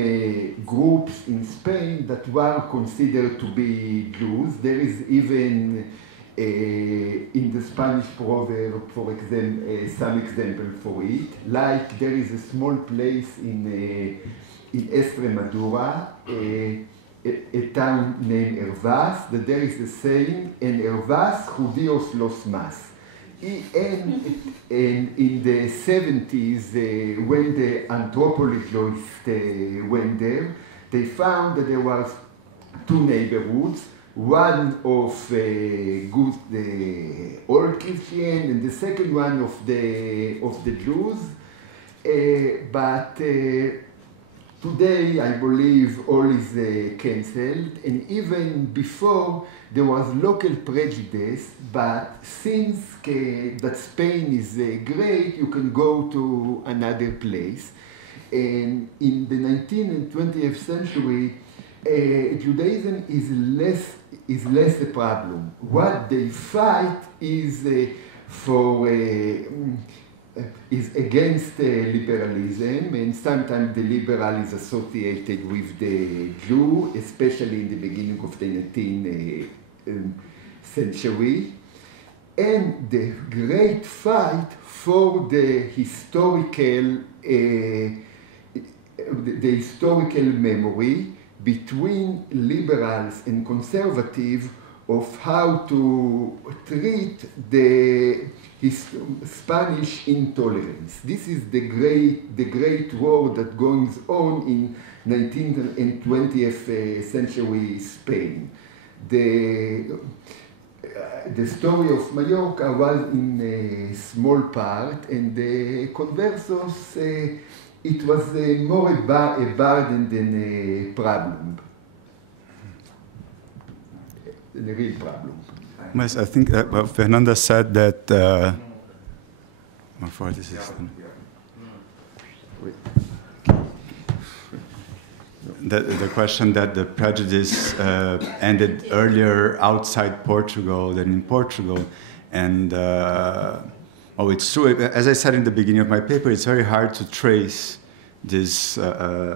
groups in Spain that were considered to be Jews. There is even in the Spanish proverb, for example, some example for it. Like there is a small place in Extremadura, a town named Hervás, that there is a saying, en Hervás judíos los más. And in the 70s, when the anthropologists went there, they found that there was two neighborhoods, one of good old Christian and the second one of the Jews. But today, I believe all is cancelled, and even before there was local prejudice, but since that Spain is great, you can go to another place. And in the 19th and 20th century, Judaism is less a problem. What they fight is is against liberalism, and sometimes the liberal is associated with the Jew, especially in the beginning of the 19th century. And the great fight for the historical memory between liberals and conservatives of how to treat the his Spanish intolerance. This is the great war that goes on in 19th and 20th century Spain. The story of Mallorca was in a small part, and the Conversos, it was more a burden than a problem, than a real problem. Yes, I think Fernanda said that. Before this is the question that the prejudice ended earlier outside Portugal than in Portugal, and it's true. As I said in the beginning of my paper, it's very hard to trace these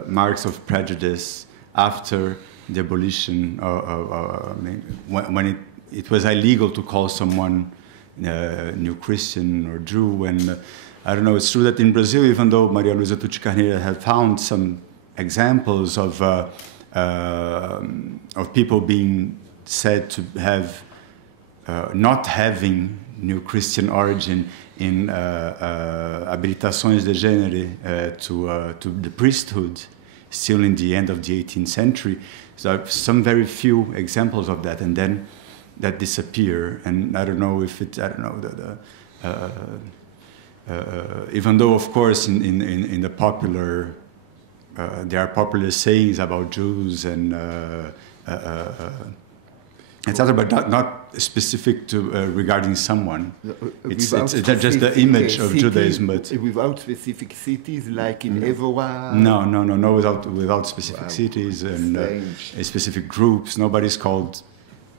marks of prejudice after the abolition, when it was illegal to call someone New Christian or Jew. And I don't know, it's true that in Brazil, even though Maria Luisa Tucci Carneiro had found some examples of people being said to have not having New Christian origin in habilitações de gênero to the priesthood, still in the end of the 18th century. So some very few examples of that, and then that disappear. And I don't know if it's, I don't know, even though, of course, in the popular, there are popular sayings about Jews and etc., but not specific to regarding someone. It's just the image of Judaism, but without specific cities, like in Évora. No, without specific cities and specific groups. Nobody's called,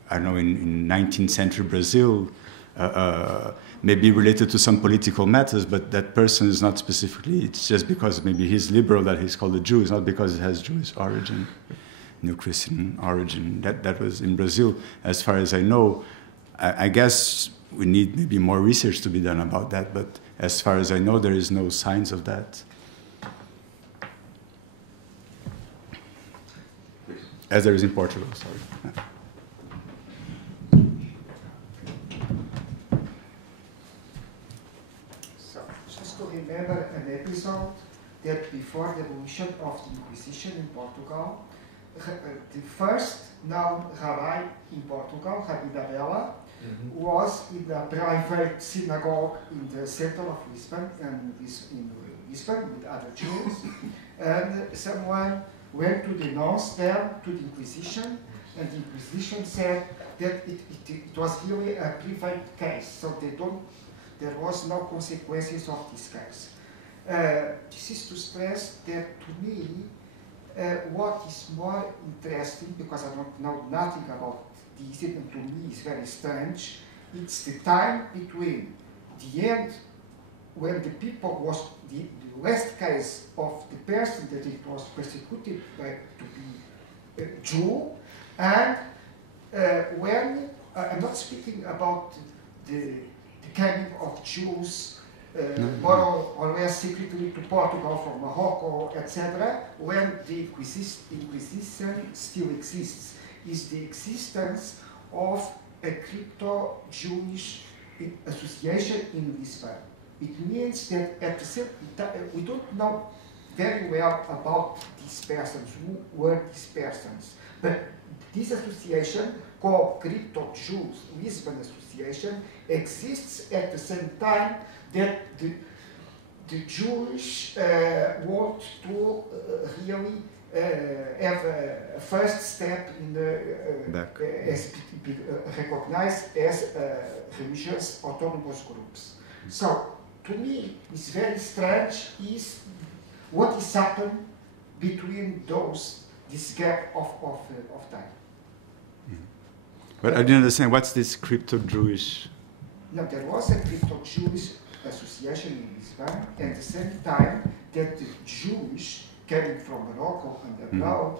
I don't know, in 19th century Brazil, maybe related to some political matters, but that person is not specifically, it's just because maybe he's liberal that he's called a Jew. It's not because it has Jewish origin, New Christian origin. That was in Brazil, as far as I know. I guess we need maybe more research to be done about that, but as far as I know, there is no signs of that. As there is in Portugal, sorry. Remember an episode that before the abolition of the Inquisition in Portugal, the first known rabbi in Portugal, Rabbi Isabella, was in a private synagogue in the center of Lisbon, and in Lisbon with other Jews, and someone went to denounce them to the Inquisition, and the Inquisition said that it was really a private case, so there was no consequences of this case. This is to stress that to me, what is more interesting, because I don't know nothing about this, and to me it's very strange, it's the time between the end when the people was, the last case of the person that it was persecuted by to be a Jew, and when, I'm not speaking about the coming of Jews more or less secretly to Portugal from Morocco, etc., when the Inquisition still exists, is the existence of a crypto-Jewish association in Lisbon. It means that at the same time, we don't know very well about these persons, who were these persons, but this association, called Crypto-Jews Lisbon Association, exists at the same time that the Jewish want to really have a first step in as recognized as religious autonomous groups. So, to me, it's very strange is what is happened between this gap of time. But I didn't understand, what's this crypto-Jewish? No, there was a crypto-Jewish association in Lisbon, at the same time that the Jewish coming from Morocco and abroad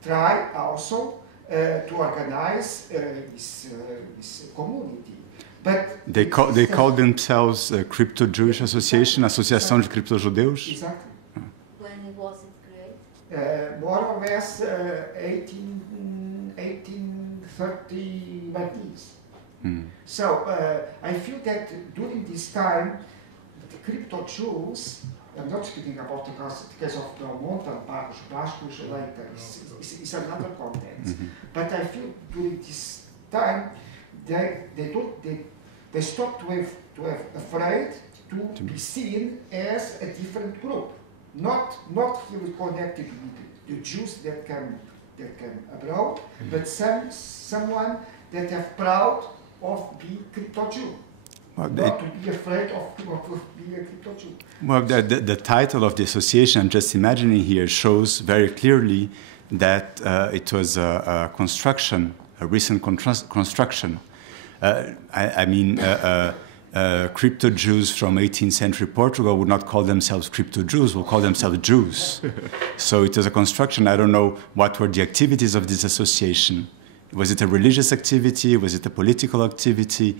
try also to organize this community. But they call themselves a Crypto-Jewish Association, Associação de Crypto-Judeus? Exactly. When was it created? More or less 1830 like this. So I feel that during this time, the crypto-Jews, I'm not speaking about the case of Belmont and Bachmann later, it's another context. But I feel during this time, they stopped to have afraid to be seen as a different group, not really connected with the Jews that came abroad, but someone that are proud of being crypto-Jew. Not to be afraid of being a crypto-Jew. Well, the title of the association, I'm just imagining here, shows very clearly that it was a construction, a recent construction. I mean, crypto-Jews from 18th century Portugal would not call themselves crypto-Jews, would call themselves Jews. So it was a construction. I don't know what were the activities of this association. Was it a religious activity? Was it a political activity?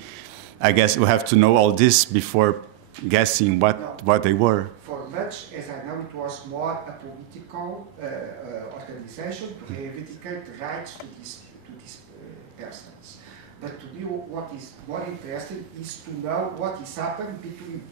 I guess we have to know all this before guessing what they were. For much as I know, it was more a political organization to reivindicate the rights to these persons. But to me, what is more interesting is to know what is happening between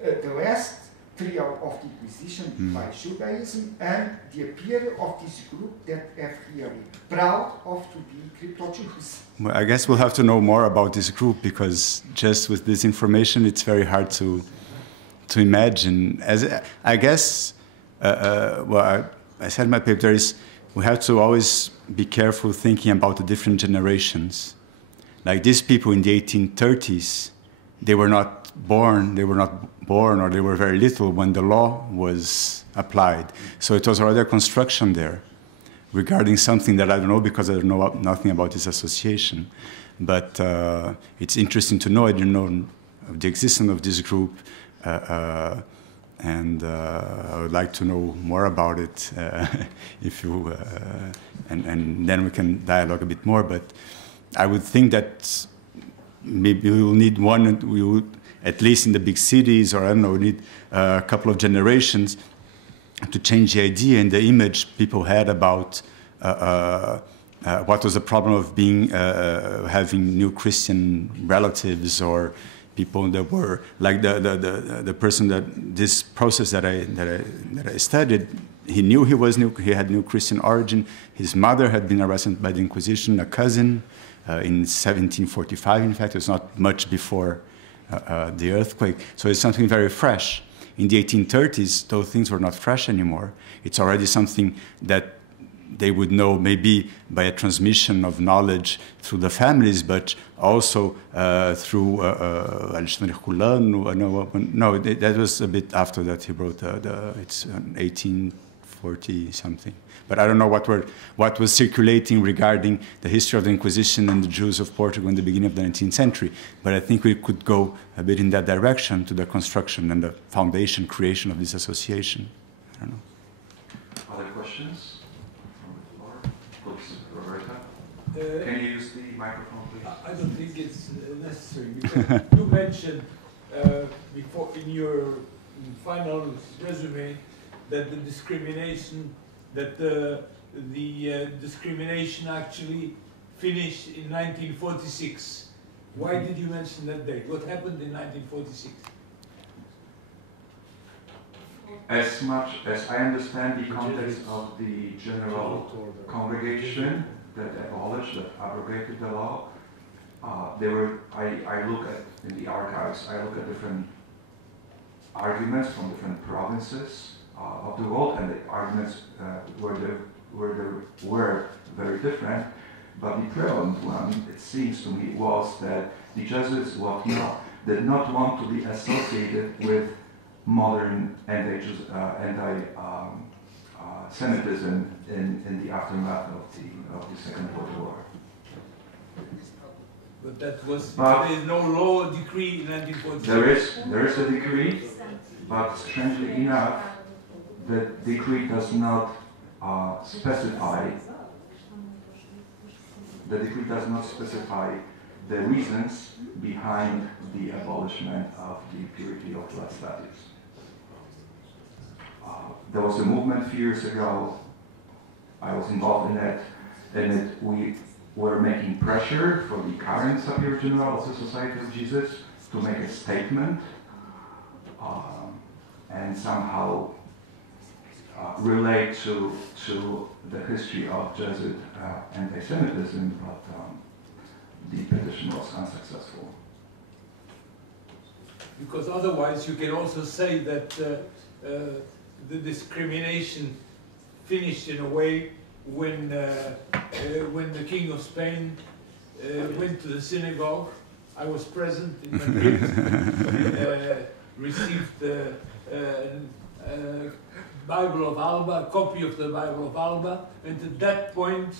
the last trio of the Inquisition by Judaism and the appearance of this group that are really proud of to be crypto-Jews. Well, I guess we'll have to know more about this group, because just with this information, it's very hard to imagine. As I guess, well, I said in my paper, we have to always be careful thinking about the different generations. Like these people in the 1830s, they were not born, or they were very little when the law was applied. So it was already a construction there regarding something that I don't know, because I don't know nothing about this association. But it's interesting to know. I didn't know of the existence of this group, and I would like to know more about it. If you and then we can dialogue a bit more. But I would think that maybe we will need one. We would, at least in the big cities, or I don't know, we need a couple of generations to change the idea and the image people had about what was the problem of being having new Christian relatives, or people that were like the person that this process that I studied. He knew he was new. He had new Christian origin. His mother had been arrested by the Inquisition. A cousin in 1745. In fact, it was not much before the earthquake. So it's something very fresh. In the 1830s, those things were not fresh anymore. It's already something that they would know maybe by a transmission of knowledge through the families, but also through Alexandre Herculano. No, that was a bit after that he wrote it's 1840 something. But I don't know what was circulating regarding the history of the Inquisition and the Jews of Portugal in the beginning of the 19th century. But I think we could go a bit in that direction to the construction and the foundation, creation of this association. I don't know. Other questions from the floor? Please, Roberto. Can you use the microphone, please? I don't think it's necessary, because you mentioned before in your final resume that the discrimination actually finished in 1946. Why did you mention that date? What happened in 1946? As much as I understand the context of the general congregation that abolished, that abrogated the law, I look at, in the archives, I look at different arguments from different provinces of the world, and the arguments were very different. But the prevalent one, it seems to me, was that the Jesuits did not want to be associated with modern anti-Semitism in the aftermath of the Second World War. But there is no law decree in 1946. There is a decree, but strangely enough, the decree does not specify. The decree does not specify the reasons behind the abolishment of the purity of blood statues. There was a movement a few years ago. I was involved in it, and we were making pressure for the current Soviet General of the Society of Jesus to make a statement and somehow relate to the history of Jesuit anti-Semitism, but the petition was unsuccessful. Because otherwise you can also say that the discrimination finished in a way when the King of Spain went to the synagogue. I was present in Madrid, received the Bible of Alba, a copy of the Bible of Alba, and at that point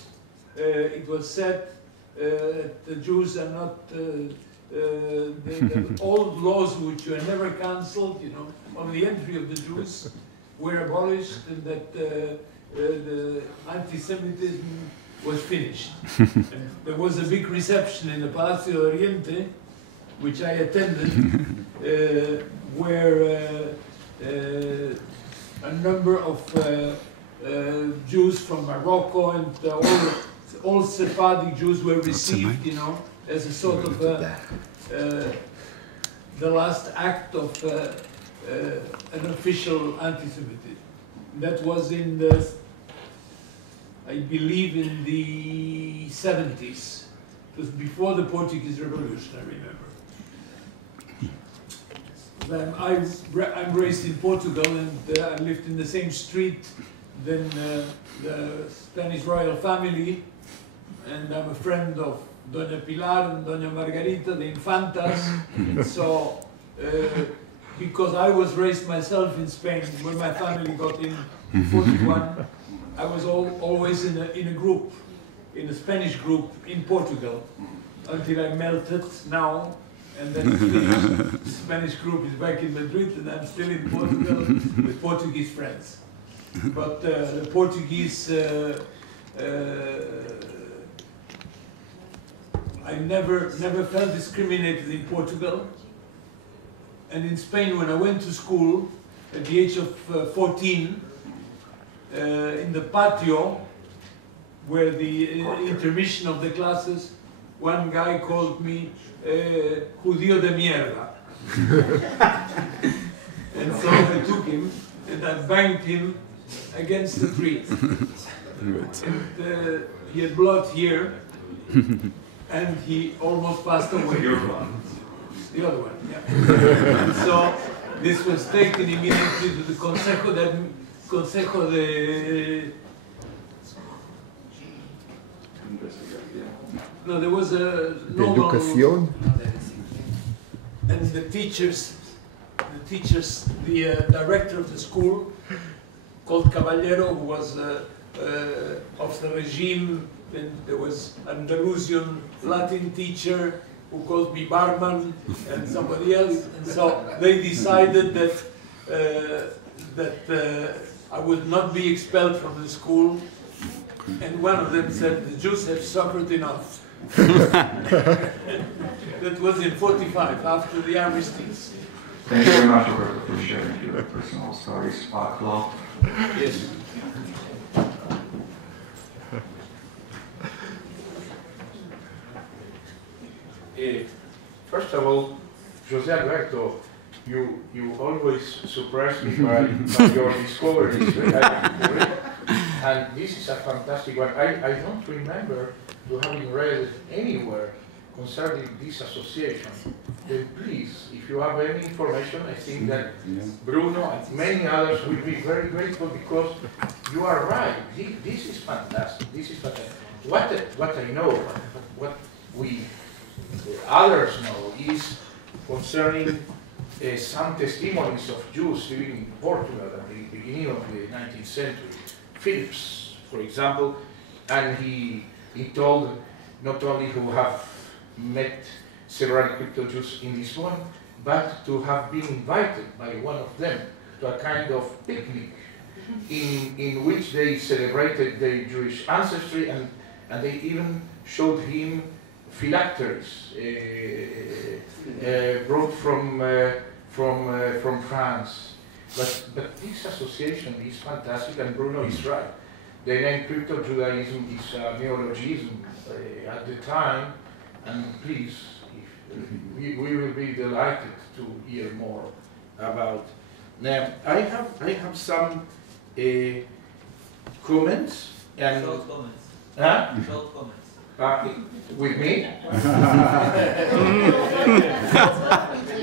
it was said the Jews are not, the old laws which were never cancelled, you know, on the entry of the Jews were abolished, and that the anti-Semitism was finished. And there was a big reception in the Palacio Oriente, which I attended, where a number of Jews from Morocco and all Sephardic Jews were received, you know, as a sort of the last act of an official anti-Semitism. That was in the, I believe, in the 70s. It was before the Portuguese Revolution, I remember. I'm raised in Portugal, and I lived in the same street than the Spanish royal family, and I'm a friend of Doña Pilar and Doña Margarita, the Infantas. So, because I was raised myself in Spain, when my family got in 41, I was always in a group, in a Spanish group in Portugal, until I melted now, and then finished. The Spanish group is back in Madrid, and I'm still in Portugal with Portuguese friends. But the Portuguese, I never felt discriminated in Portugal. And in Spain, when I went to school at the age of 14, in the patio, where the intermission of the classes, one guy called me judío de mierda. And so I took him and I banged him against the tree. And he had blood here, and he almost passed away. The other one, yeah. And so this was taken immediately to the Consejo de no, there was a normal, and the teachers, the director of the school, called Caballero, who was of the regime, and there was an Andalusian Latin teacher who called me Bachmann, and somebody else, and so they decided that I would not be expelled from the school, and one of them said, the Jews have suffered enough. That was in 45, after the armistice. Thank you very much, Roberto, for sharing your personal stories. Claude? Yes. First of all, José Alberto, you always surprise me by your discoveries. And this is a fantastic one. I don't remember to having read anywhere concerning this association. Then please, if you have any information, I think that Bruno and many others will be very grateful, because you are right. This is fantastic. This is fantastic. What I know, what we others know, is concerning some testimonies of Jews living in Portugal at the beginning of the 19th century. Phillips, for example, and he told not only to have met several crypto-Jews in Lisbon, but to have been invited by one of them to a kind of picnic in which they celebrated their Jewish ancestry, and they even showed him phylacteries brought from France. But this association is fantastic, and Bruno is right. the name Crypto-Judaism is a neologism at the time, and please, we will be delighted to hear more about. Now, I have some comments and short comments. Huh? Short comments. With me?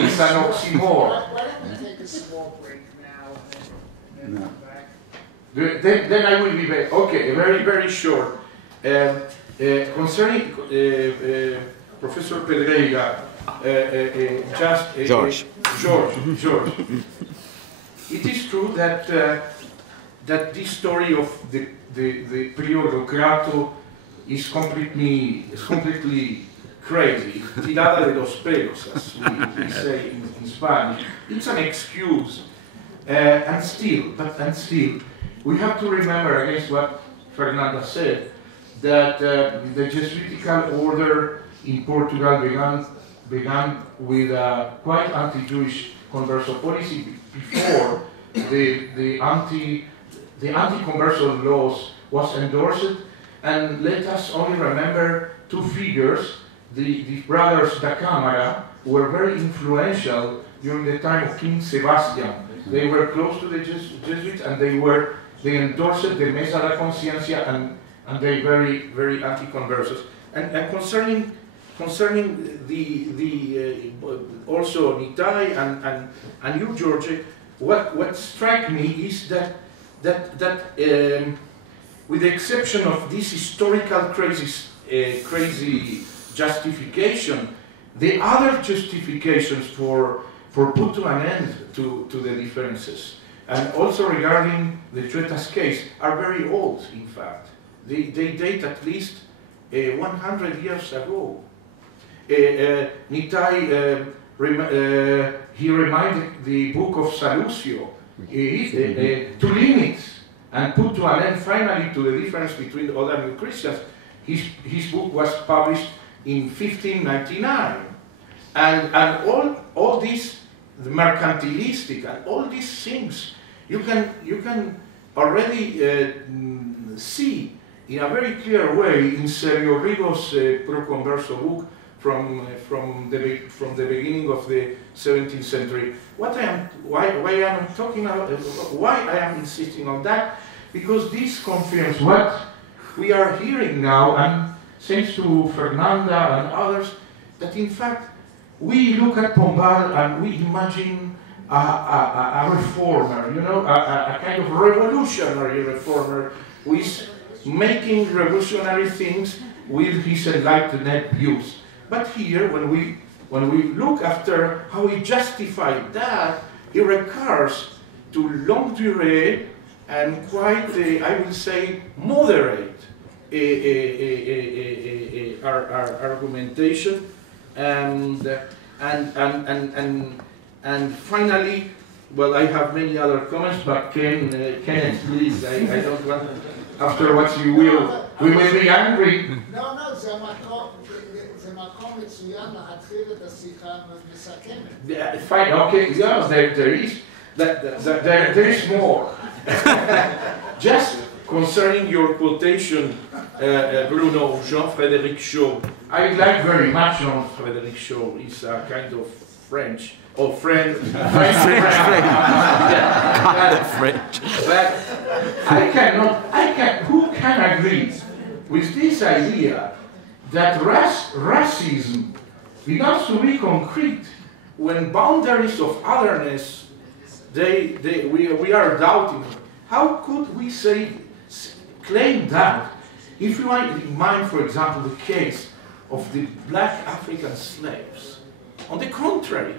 It's an oxymoron. Why don't we take a small break now and then come back? Then I will be back. Okay, very, very short. Concerning Professor Pedreira, George. It is true that that this story of the periodo Crato is completely crazy, tirada de los pelos, as we say in Spanish. It's an excuse, and still, we have to remember against what Fernanda said, that the Jesuitical order in Portugal began with a quite anti-Jewish Converso policy before the anti-Converso laws was endorsed. And let us only remember two figures, the brothers da Câmara, who were very influential during the time of King Sebastian. They were close to the Jesuits, and they endorsed the Mesa da Conciencia, and they very, very anti-Conversos. And concerning the also Nitai and you, George, what strikes me is that with the exception of this historical crazy justification, the other justifications for put to an end to the differences, and also regarding the Chuetas case, are very old, in fact. They date at least 100 years ago. Nitai, he reminded the book of Salucio to limit and put to an end finally to the difference between other and Christians. His book was published in 1599. And all these, the mercantilistic and all these things, you can already see in a very clear way in Sergio Rigo's Pro Converso book from the beginning of the 17th century. Why I am talking about, why I am insisting on that? Because this confirms what we are hearing now, and thanks to Fernanda and others, that in fact we look at Pombal and we imagine a reformer, you know, a kind of revolutionary reformer who is making revolutionary things with his enlightened views. But here, when we look after how he justified that, he recurs to longue durée and quite, I will say, moderate argumentation, and finally, well, I have many other comments, but Kenneth, please, I don't want. Afterwards, we will be angry. No, זה מקום מצוין להתחיל את השיחה המסכמת. Fine, okay, yeah, there is more. Just concerning your quotation, Bruno, Jean-Frédéric Shaw, I like very much Jean-Frédéric Shaw. He's a kind of French, or French. But who can agree with this idea that racism begins to be concrete when boundaries of otherness we are doubting? How could we claim that if you have in mind, for example, the case of the black African slaves? On the contrary,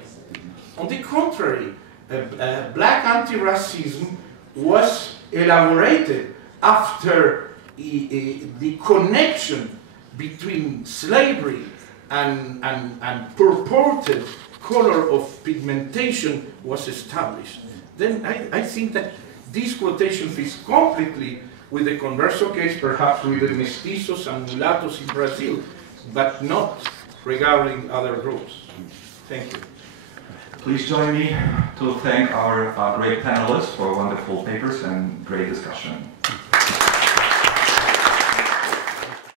black anti-racism was elaborated after the connection between slavery and purported color of pigmentation was established. Then I think that this quotation fits completely with the Converso case, perhaps with the mestizos and mulattoes in Brazil, but not regarding other groups. Thank you. Please join me to thank our great panelists for wonderful papers and great discussion.